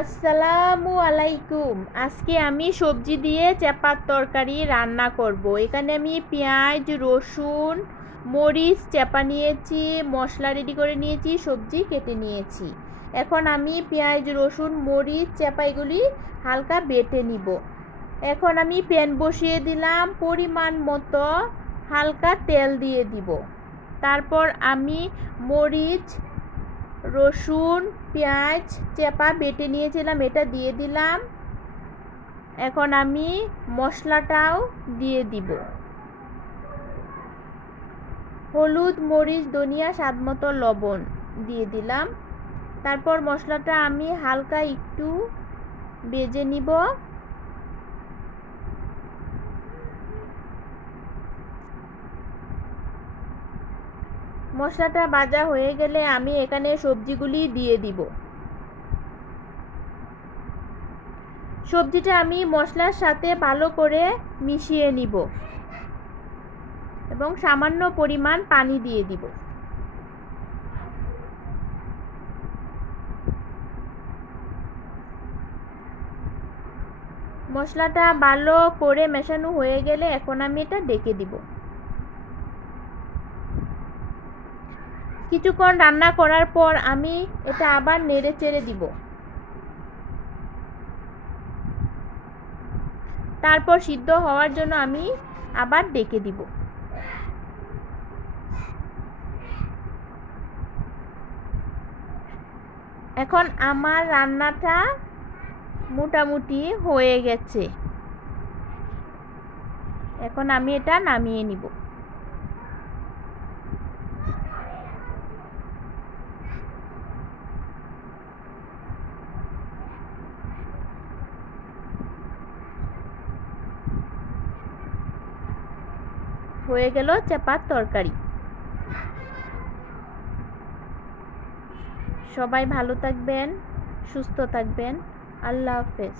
আসসালামু আলাইকুম। আজকে আমি সবজি দিয়ে চাপার তরকারি রান্না করব। এখানে আমি পেঁয়াজ, রসুন, মরিচ চাপা নিয়েছি, মশলা রেডি করে নিয়েছি, সবজি কেটে নিয়েছি। এখন আমি পেঁয়াজ, রসুন, মরিচ চাপা এগুলি হালকা বেটে নিব। এখন আমি প্যান বসিয়ে দিলাম, পরিমাণ মতো হালকা তেল দিয়ে দিব। তারপর আমি মরিচ, রসুন, পেঁয়াজ চেপা বেটে নিয়েছিলাম, এটা দিয়ে দিলাম। এখন আমি মশলাটাও দিয়ে দিব। হলুদ, মরিচ, ধনিয়া, স্বাদমতো লবণ দিয়ে দিলাম। তারপর মশলাটা আমি হালকা একটু ভেজে নিব। মশলাটা ভাজা হয়ে গেলে আমি এখানে সবজিগুলি দিয়ে দিব। সবজিটা আমি মশলার সাথে ভালো করে মিশিয়ে নিব এবং সামান্য পরিমাণ পানি দিয়ে দিব। মশলাটা ভালো করে মেশানো হয়ে গেলে এখন আমি এটা ঢেকে দিব। কিছুক্ষণ রান্না করার পর আমি এটা আবার নেড়ে চেড়ে দিব। তারপর সিদ্ধ হওয়ার জন্য আমি আবার ঢেকে দিব। এখন আমার রান্নাটা মোটামুটি হয়ে গেছে। এখন আমি এটা নামিয়ে নিব। হয়ে গেল চাপার তরকারি। সবাই ভালো থাকবেন, সুস্থ থাকবেন। আল্লাহ হাফেজ।